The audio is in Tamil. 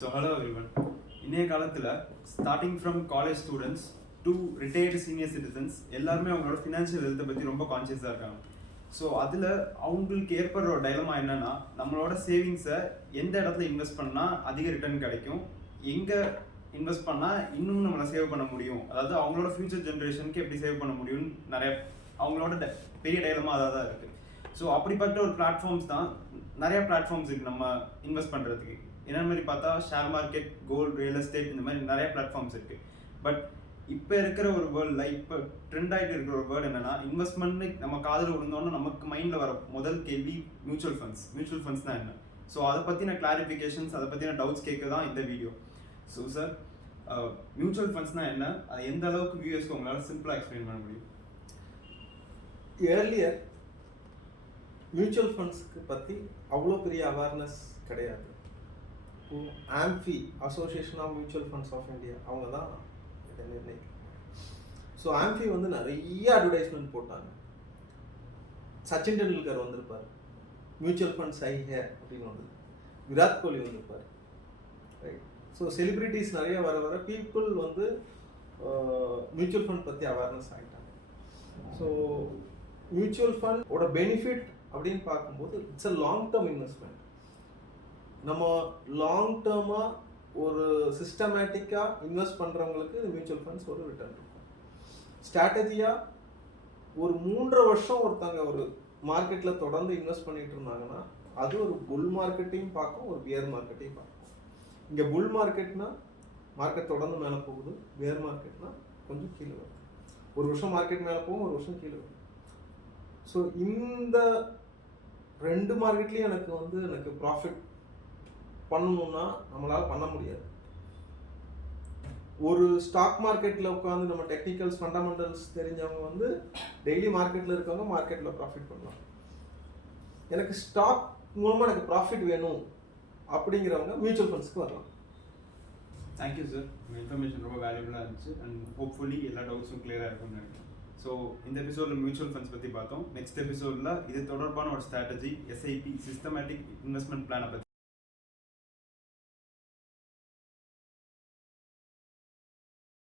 ஸோ ஹலோ எவ்ரிவன் இன்றைய காலத்தில் starting from college students to retired senior citizens எல்லாருமே அவங்களோட ஃபினான்ஷியல் ஹெல்த்தை பற்றி ரொம்ப கான்சியஸாக இருக்காங்க. ஸோ அதில் அவங்களுக்கு ஏற்படுற ஒரு டைலமா என்னென்னா நம்மளோட சேவிங்ஸை எந்த இடத்துல இன்வெஸ்ட் பண்ணால் அதிக ரிட்டர்ன் கிடைக்கும்? எங்கே இன்வெஸ்ட் பண்ணால் இன்னும் நம்மளை சேவ் பண்ண முடியும்? அதாவது அவங்களோட ஃப்யூச்சர் ஜென்ரேஷனுக்கு எப்படி சேவ் பண்ண முடியும்னு நிறைய அவங்களோட ட- பெரிய டைலமா அதாக தான் இருக்குது ஸோ அப்படிப்பட்ட ஒரு பிளாட்ஃபார்ம்ஸ் தான் நிறைய பிளாட்ஃபார்ம்ஸ் இருக்குது நம்ம இன்வெஸ்ட் பண்ணுறதுக்கு என்ன மாதிரி பார்த்தா share market gold real estate இந்த மாதிரி நிறைய பிளாட்ஃபார்ம்ஸ் இருக்குது பட் இப்போ இருக்கிற ஒரு வேர்ல்டில் இப்போ ட்ரெண்ட் ஆகிட்டு இருக்கிற ஒரு வேர்டு என்னன்னா இன்வெஸ்ட்மெண்ட் நம்ம காதில் விழுந்தோன்னா நமக்கு மைண்டில் வர முதல் கேள்வி மியூச்சுவல் ஃபண்ட்ஸ் மியூச்சுவல் ஃபண்ட்ஸ் தான் என்ன? ஸோ அதை பற்றின கிளாரிஃபிகேஷன்ஸ் அதை பற்றின டவுட்ஸ் கேட்க தான் இந்த வீடியோ ஸோ சார் மியூச்சுவல் ஃபண்ட்ஸ்னால் என்ன? அது எந்த அளவுக்கு வியூஎஸ்க்கு உங்களால் சிம்பிளாக எக்ஸ்பிளைன் பண்ண முடியும்? ஏர்லியர் மியூச்சுவல் ஃபண்ட்ஸ்க்கு பற்றி அவ்வளோ பெரிய அவேர்னஸ் கிடையாது. இப்போ AMFI association of mutual funds of India அவங்க தான் இதை நிர்ணயிக்கிறாங்க. ஸோ ஆம்ஃபி வந்து நிறைய அட்வர்டைஸ்மெண்ட் போட்டாங்க. சச்சின் டெண்டுல்கர் வந்திருப்பார். மியூச்சுவல் ஃபண்ட்ஸ் ஐ ஹே அப்படின்னு வந்து விராட் கோலி வந்திருப்பார். ரைட் ஸோ செலிப்ரிட்டிஸ் நிறைய வர வர பீப்புள் வந்து மியூச்சுவல் ஃபண்ட் பற்றி அவேர்னஸ் ஆகிட்டாங்க ஸோ மியூச்சுவல் ஃபண்ட் ஓட பெனிஃபிட் அப்படின்னு பார்க்கும்போது it's a long term investment நம்ம லாங் டேர்மாக ஒரு சிஸ்டமேட்டிக்காக இன்வெஸ்ட் பண்ணுறவங்களுக்கு மியூச்சுவல் ஃபண்ட்ஸ் ஒரு ரிட்டர்ன் இருக்கும் ஸ்ட்ராட்டஜியாக ஒரு மூன்றரை வருஷம் ஒருத்தங்க ஒரு மார்க்கெட்டில் தொடர்ந்து இன்வெஸ்ட் பண்ணிட்டு இருந்தாங்கன்னா அது ஒரு புல் மார்க்கெட்டையும் பார்க்கும் ஒரு பியர் மார்க்கெட்டையும் பார்க்கும். இங்கே புல் மார்க்கெட்னா மார்க்கெட் தொடர்ந்து மேலே போகுது பியர் மார்க்கெட்னா கொஞ்சம் கீழே வருது. ஒரு வருஷம் மார்க்கெட் மேலே போகும் ஒரு வருஷம் கீழே வரும் ஸோ இந்த ரெண்டு மார்க்கெட்லேயும் எனக்கு வந்து எனக்கு ப்ராஃபிட் பண்ணணும்னா நம்மளால் பண்ண முடியாது. ஒரு ஸ்டாக் மார்க்கெட்டில் உட்காந்து நம்ம டெக்னிக்கல்ஸ் ஃபண்டமெண்டல்ஸ் தெரிஞ்சவங்க வந்து டெய்லி மார்க்கெட்டில் இருக்கவங்க மார்க்கெட்டில் ப்ராஃபிட் பண்ணலாம். எனக்கு ஸ்டாக் மூலமாக எனக்கு ப்ராஃபிட் வேணும் அப்படிங்கிறவங்க மியூச்சுவல் ஃபண்ட்ஸ்க்கு வரலாம். தேங்க்யூ சார் உங்கள் இன்ஃபர்மேஷன் ரொம்ப வேல்யூபுளாக இருந்துச்சு. அண்ட் ஹோப்ஃபுல்லி எல்லா டவுட்ஸும் கிளியராக இருக்கும்னு நினைக்கிறேன். ஸோ இந்த எபிசோடில் மியூச்சுவல் ஃபண்ட்ஸ் பற்றி பார்த்தோம். நெக்ஸ்ட் எபிசோடில் இது தொடர்பான ஒரு ஸ்ட்ராட்டஜி எஸ்ஐபி சிஸ்டமேட்டிக் இன்வெஸ்ட்மெண்ட் பிளானை பற்றி